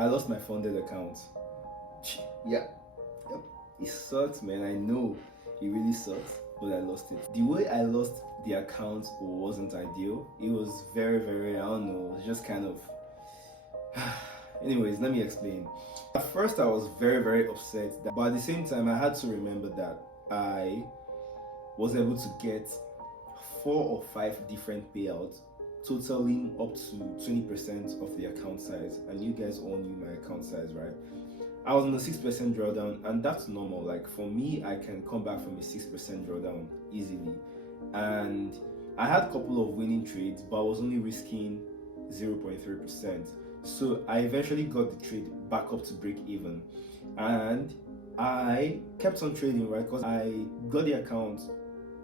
I lost my funded account. Yeah, yep. It sucks, man. I know it really sucks, but I lost it. The way I lost the account wasn't ideal. It was very, very, I don't know, it was just kind of. Anyways, let me explain. At first, I was very, very upset, but at the same time, I had to remember that I was able to get 4 or 5 different payouts, totaling up to 20% of the account size. And you guys all knew my account size, right? I was on a 6% drawdown, and that's normal. Like for me, I can come back from a 6% drawdown easily. And I had a couple of winning trades, but I was only risking 0.3%. So I eventually got the trade back up to break even, and I kept on trading, right? Because I got the account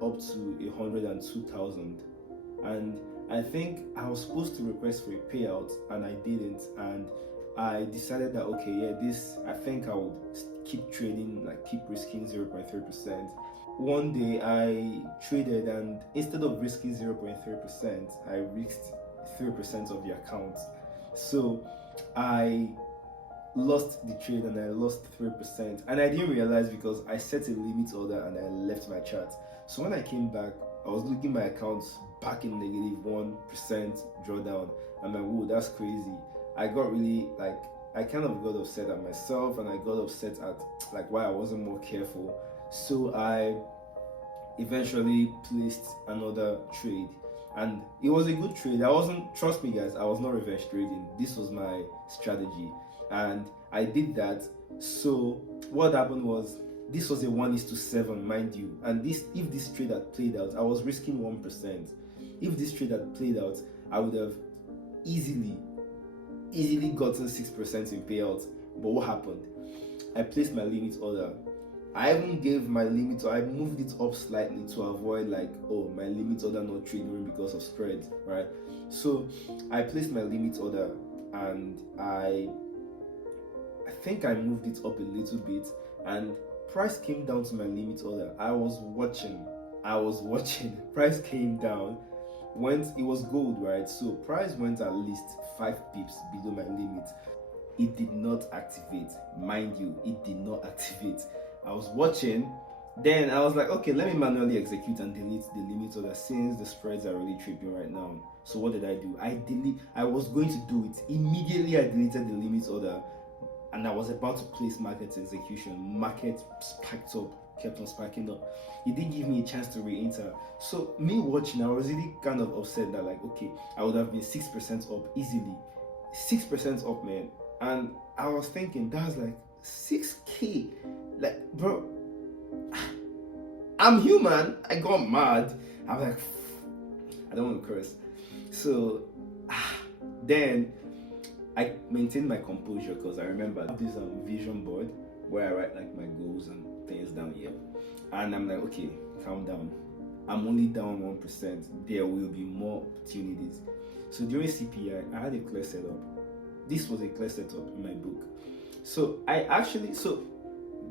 up to 102,000, and I think I was supposed to request for a payout, and I didn't. And I decided that okay, yeah, this I think I would keep trading, like keep risking 0.3%. One day I traded, and instead of risking 0.3%, I risked 3% of the account. So I lost the trade and I lost 3%, and I didn't realize because I set a limit order and I left my chart. So when I came back, I was looking my accounts back in negative 1% drawdown. I'm like, whoa, that's crazy. I got really like, I kind of got upset at myself, and I got upset at like why I wasn't more careful. So I eventually placed another trade, and it was a good trade. I wasn't, trust me guys, I was not revenge trading. This was my strategy, and I did that. So what happened was, this was a 1:7, mind you, and this, if this trade had played out, I was risking 1%. If this trade had played out, I would have easily gotten 6% in payouts. But what happened? I placed my limit order. I even gave my limit, or I moved it up slightly to avoid like, oh, my limit order not triggering because of spreads, right? So I placed my limit order, and I think I moved it up a little bit, and price came down to my limit order. I was watching. Price came down, it was gold, right? So price went at least 5 pips below my limit. It did not activate, mind you, it did not activate. I was watching, then I was like, okay, let me manually execute and delete the limit order since the spreads are really tripping right now. So what did I do? I was going to do it. Immediately I deleted the limit order, and I was about to place market execution. Market spiked up, kept on spiking up. It didn't give me a chance to re-enter. So me watching, I was really kind of upset that like, okay, I would have been 6% up easily. 6% up, man. And I was thinking, that's like 6K. Like, bro, I'm human. I got mad. I was like, I don't want to curse. So then I maintained my composure, because I remember I have this vision board where I write like my goals and things down here. And I'm like, okay, calm down. I'm only down 1%. There will be more opportunities. So during CPI, I had a clear setup. This was a clear setup in my book. So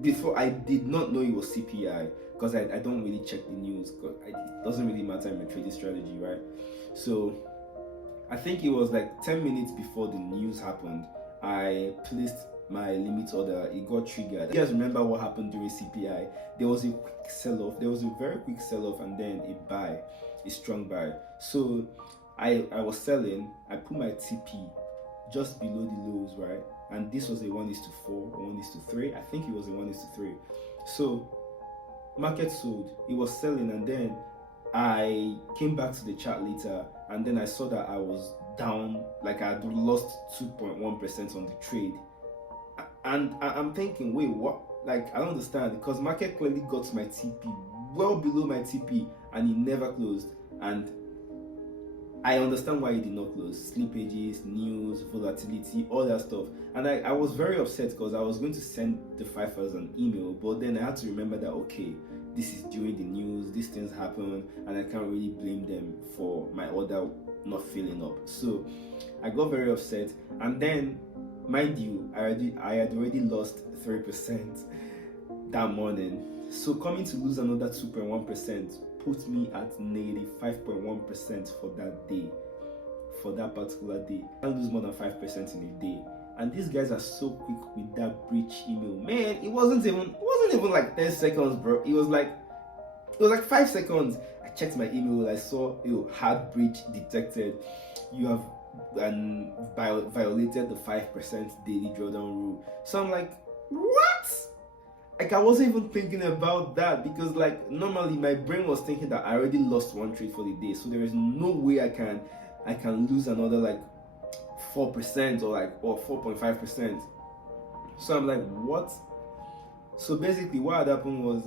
before, I did not know it was CPI, because I don't really check the news, because it doesn't really matter in my trading strategy, right? So I think it was like 10 minutes before the news happened, I placed my limit order. It got triggered. You guys remember what happened during CPI? There was a quick sell-off. There was a very quick sell-off, and then a strong buy. So I was selling. I put my TP just below the lows, right? And this was a 1:4, 1:3. I think it was a 1:3. So market sold. It was selling, and then I came back to the chart later, and then I saw that I was down, like I had lost 2.1% on the trade. And I'm thinking, wait, what? Like, I don't understand, because market clearly got my TP well below my TP, and it never closed. And I understand why it did not close. Slippages, news, volatility, all that stuff. And I was very upset, because I was going to send the 5,000 email, but then I had to remember that, okay, this is during the news, these things happen, and I can't really blame them for my order not filling up. So I got very upset, and then, mind you, I had already lost 3% that morning. So coming to lose another 2.1% put me at negative 5.1% for that day, for that particular day. I can't lose more than 5% in a day. And these guys are so quick with that breach email. Man, it wasn't even like 10 seconds, bro. It was like 5 seconds. I checked my email, I saw hard breach detected. You have violated the 5% daily drawdown rule. So I'm like, what? Like, I wasn't even thinking about that, because like normally my brain was thinking that I already lost one trade for the day, so there is no way I can lose another like 4% or 4.5%. So I'm like, what? So basically what had happened was,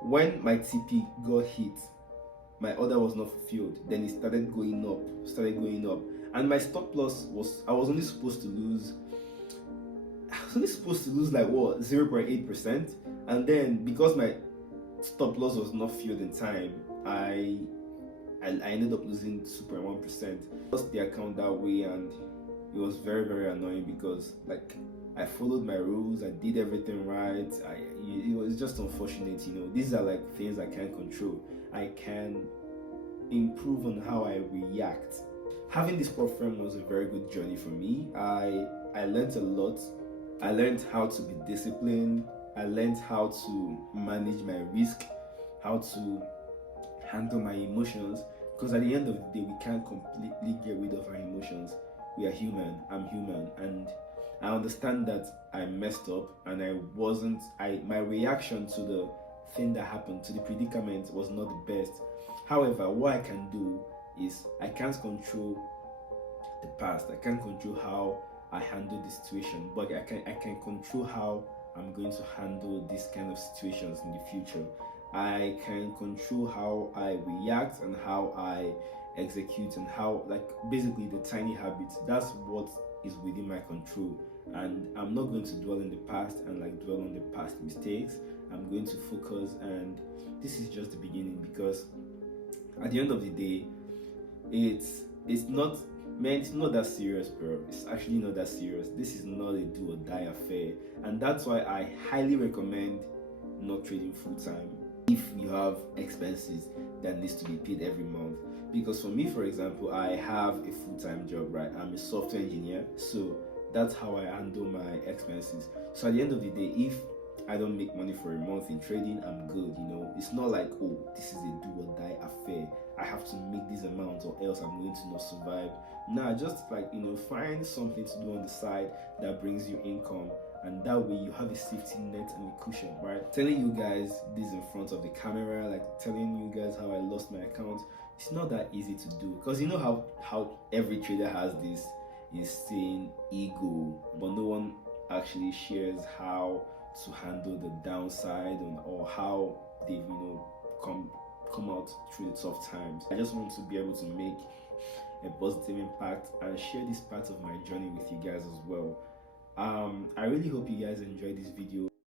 when my TP got hit, my order was not fulfilled. Then it started going up, and my stop loss was, I was only supposed to lose like what, 0.8%. And then because my stop loss was not filled in time, I ended up losing 2.1%. I lost the account that way, and it was very, very annoying, because like I followed my rules, I did everything right. It was just unfortunate, These are like things I can't control. I can improve on how I react. Having this prop firm was a very good journey for me. I learned a lot. I learned how to be disciplined. I learned how to manage my risk, how to handle my emotions, because at the end of the day, we can't completely get rid of our emotions. We are human. I'm human, and I understand that I messed up, and my reaction to the thing that happened, to the predicament, was not the best. However, what I can do is, I can't control the past. I can't control how I handle the situation, but I can control how I'm going to handle these kind of situations in the future. I can control how I react and how I execute, and how, like, basically the tiny habits. That's what is within my control, and I'm not going to dwell in the past and like dwell on the past mistakes. I'm going to focus, and this is just the beginning, because at the end of the day, it's not, man, it's not that serious, bro. It's actually not that serious. This is not a do or die affair, and that's why I highly recommend not trading full time if you have expenses that needs to be paid every month. Because for me, for example, I have a full-time job, right? I'm a software engineer, so that's how I handle my expenses. So at the end of the day, if I don't make money for a month in trading, I'm good. It's not like, oh, this is a do or die affair, I have to make this amount or else I'm going to not survive. Nah, just like, find something to do on the side that brings you income, and that way you have a safety net and a cushion, right? Telling you guys this in front of the camera, like telling you guys how I lost my account, it's not that easy to do, because you know how every trader has this insane ego, but no one actually shares how to handle the downside, or how they've come out through the tough times. I just want to be able to make a positive impact and share this part of my journey with you guys as well. I really hope you guys enjoyed this video.